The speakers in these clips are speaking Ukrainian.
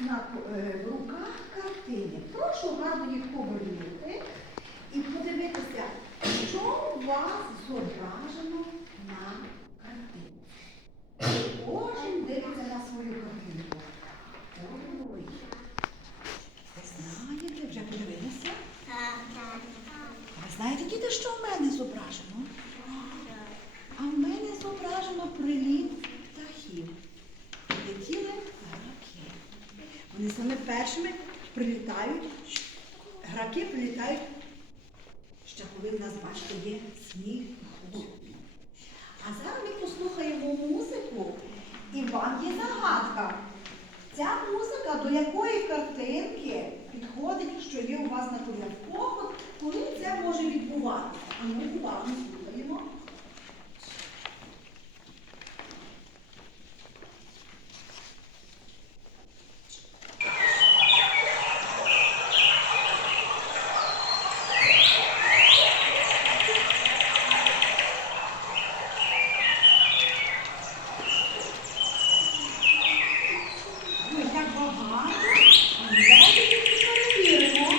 на, е, в руках картини. Прошу гарно їх повернути і подивитися, що у вас зображено на картинці. Кожен дивиться на свою картинку. Ой. Ви знаєте, вже подивилися? Ви знаєте, діти, що в мене зображено? А в мене зображено приліт птахів. Летіли граки. Вони саме першими прилітають, граки прилітають, ще коли в нас, бачите, є сніг і холод. А зараз ми послухаємо музику, і вам є загадка. Ця музика до якої картинки підходить, що є у вас на кого, коли це може відбуватися? А ми уважно слухаємо. Ой, як багато. Ну, Давайте тільки перевіримо,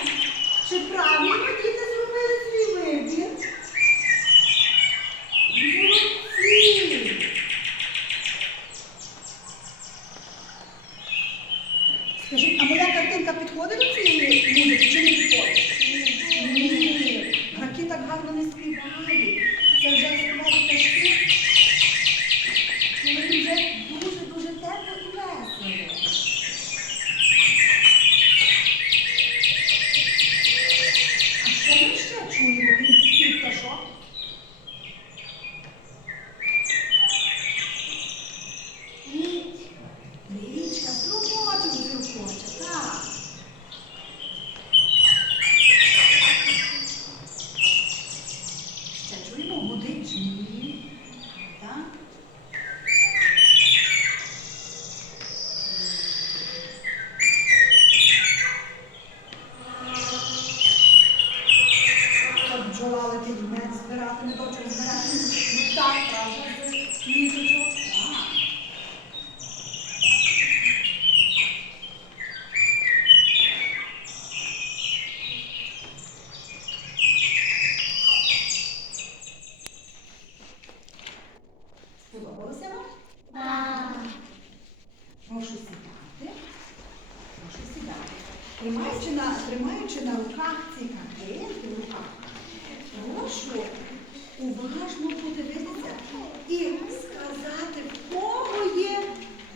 чи правильно діти зробили свій вибір. Молодці! Скажіть, а моя картинка підходить до цієї музики чи не підходить? Ні. Граки так гарно не співають. Це вже співають пташки, коли вже дуже-дуже тепло і весело. А що ми ще чуємо, крім спів пташок? Річка, струмочок зіркоче, так. Ще чуємо гудить жміль, так? Щоб бджола летить збирати, медочок збирати. Ну так, правда, квіточок. Сподобалося вам? Прошу сідати. Прошу сідати. Тримаючи на, тримаючи на руках ці картинки в руках, прошу уважно подивитися і сказати, в кого є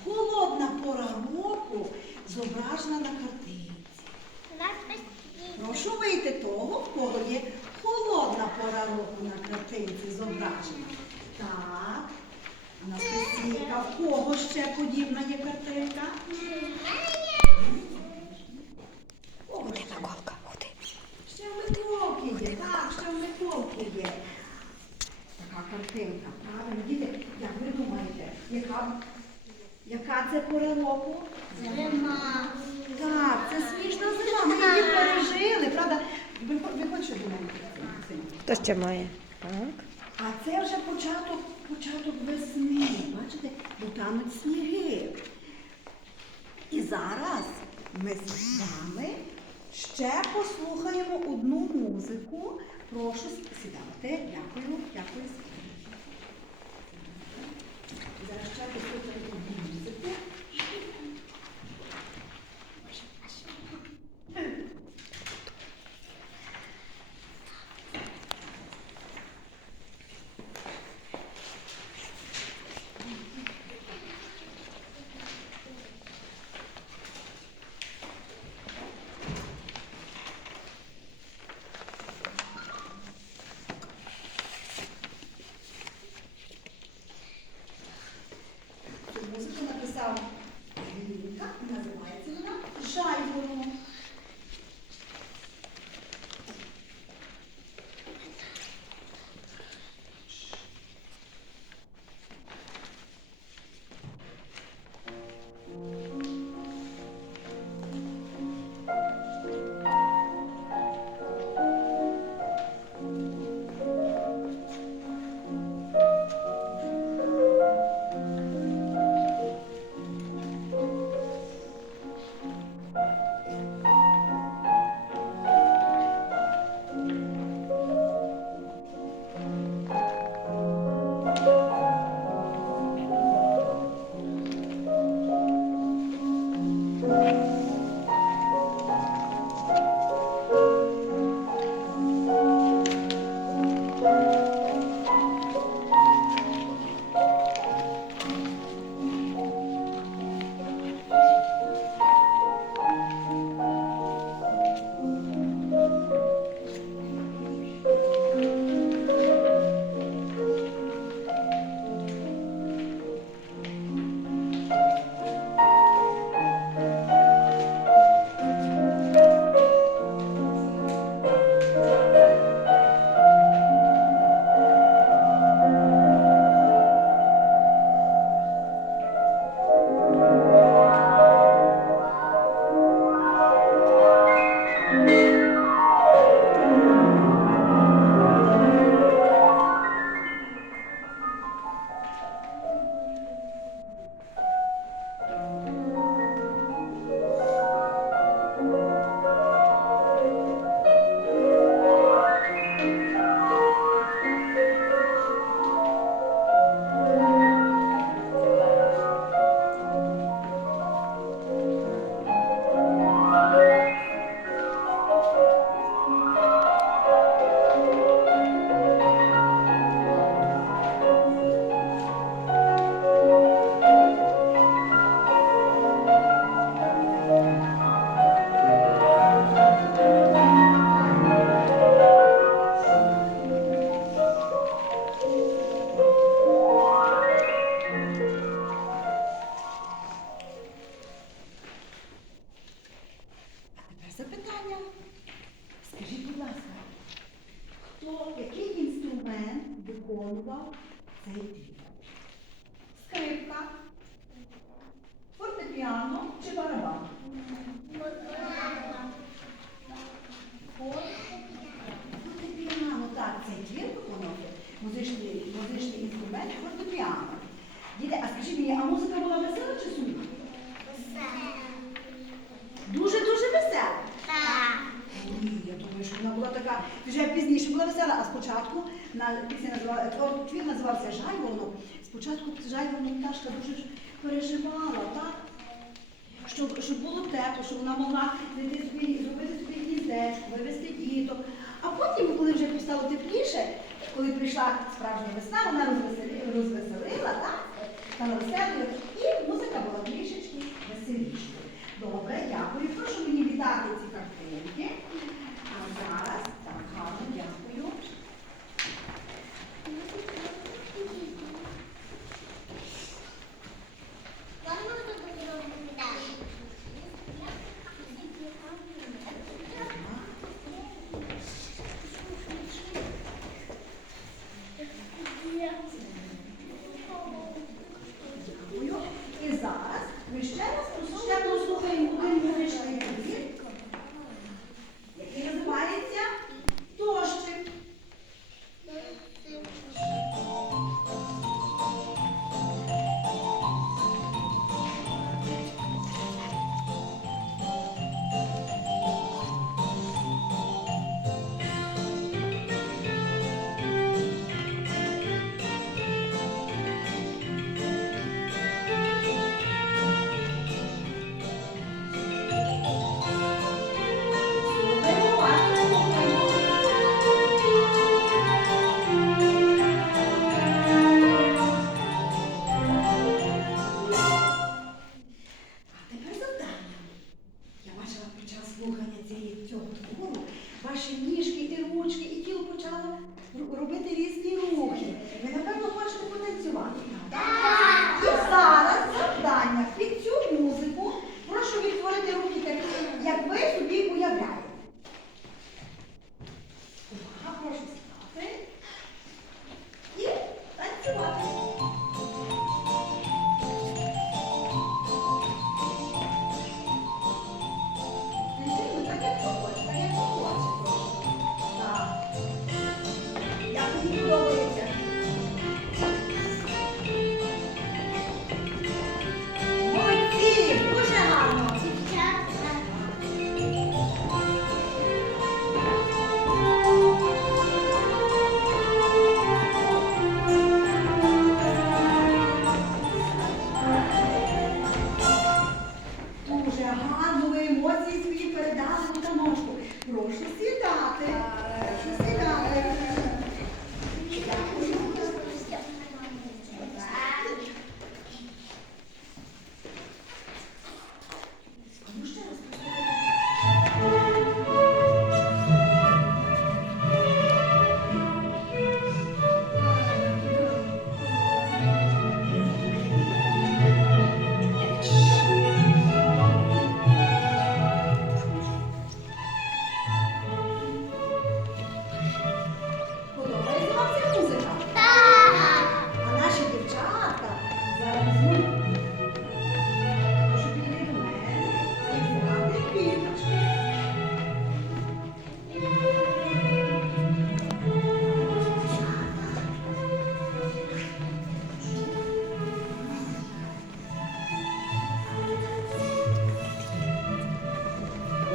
холодна пора року, зображена на картинці. Прошу вийти того, в кого є холодна пора року на картинці зображена. Так. Анастасійка, в кого ще подібна є картинка? В Кого ще? Ще в Миколки є, так, ще в Миколки є. Така картинка, правильно. Діти, як ви думаєте, яка, яка це пора року? Так, це смішна зима, ми її пережили, правда? Ви, ви хочете до мене? Ще має? Так. А це вже початок, початок весни. Бачите, бо тануть сніги. І зараз ми з вами ще послухаємо одну музику. Прошу сідати. Дякую, дякую. Зараз ще послухаємо виконував цей твір. Скрипка, фортепіано чи барабан? Фортепіано, так, цей твір виконував музичний, музичний інструмент фортепіано. Діти, а скажіть мені, а музика була весела чи сумна? Весела. Дуже-дуже весела. Так. Ні, я думаю, що вона була така вже пізніше була весела, а спочатку на пісня називала твор- твір називався Жайворонок. Спочатку Жайворонок пташка дуже переживала, так? Щоб, щоб було тепло, щоб вона могла знайти собі, зробити собі гніздечко, вивезти діток. А потім, коли вже стало тепліше, коли прийшла справжня весна, вона розвесели- розвеселила, так? Стала веселою,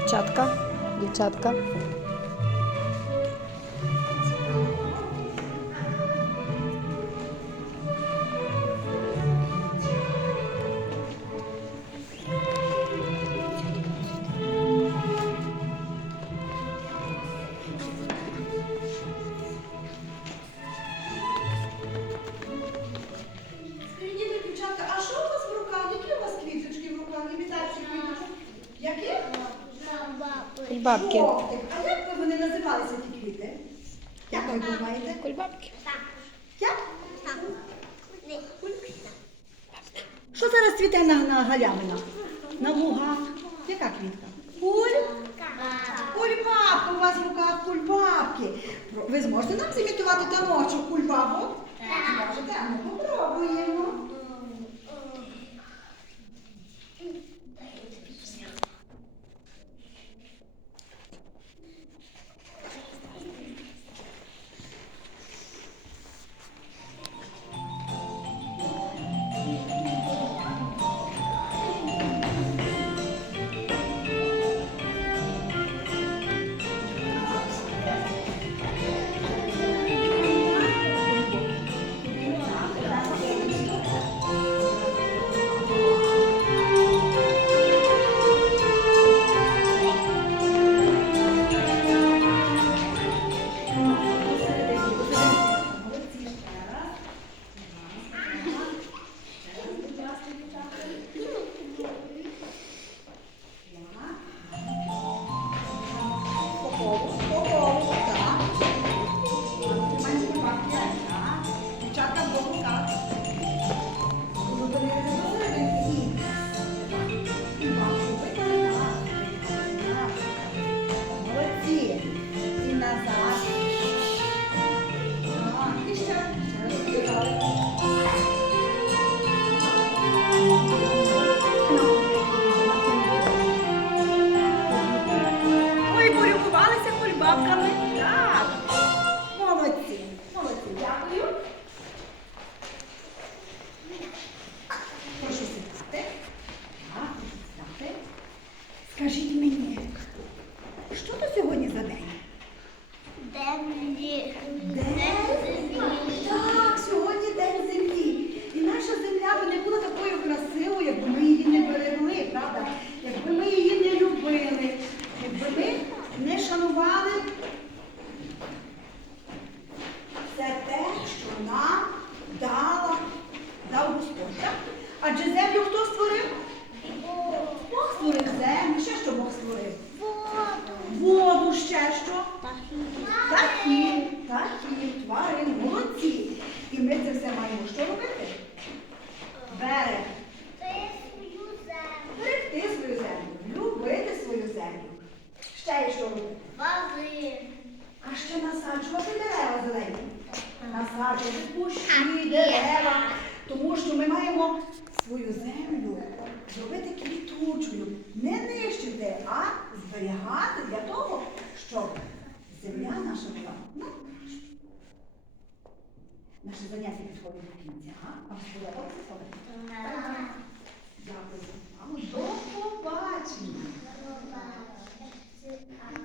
Дівчатка, дівчатка. Скажіть, діти, дівчатка, а що у вас в руках? Які у вас квіточки в руках? Імітації квіточок? Які? Кульбабки. А як ви вони називалися ті квіти? Як ви думаєте? Кульбабки. Як? Що зараз цвіте на, на галявинах? На лугах? Яка квітка? Куль? Кульбабка у вас в руках кульбабки. Ви зможете нам зімітувати таночок кульбабок? Зможете? А ну попробуємо. ще насаджувати дерева зелені. Насаджувати пущі, дерева. Тому що ми маємо свою землю зробити квітучою, не нищити, а зберігати для того, щоб земля наша була. Ну, Наше заняття підходить до кінця. а Вам сподобалося Так. Дякую. До побачення.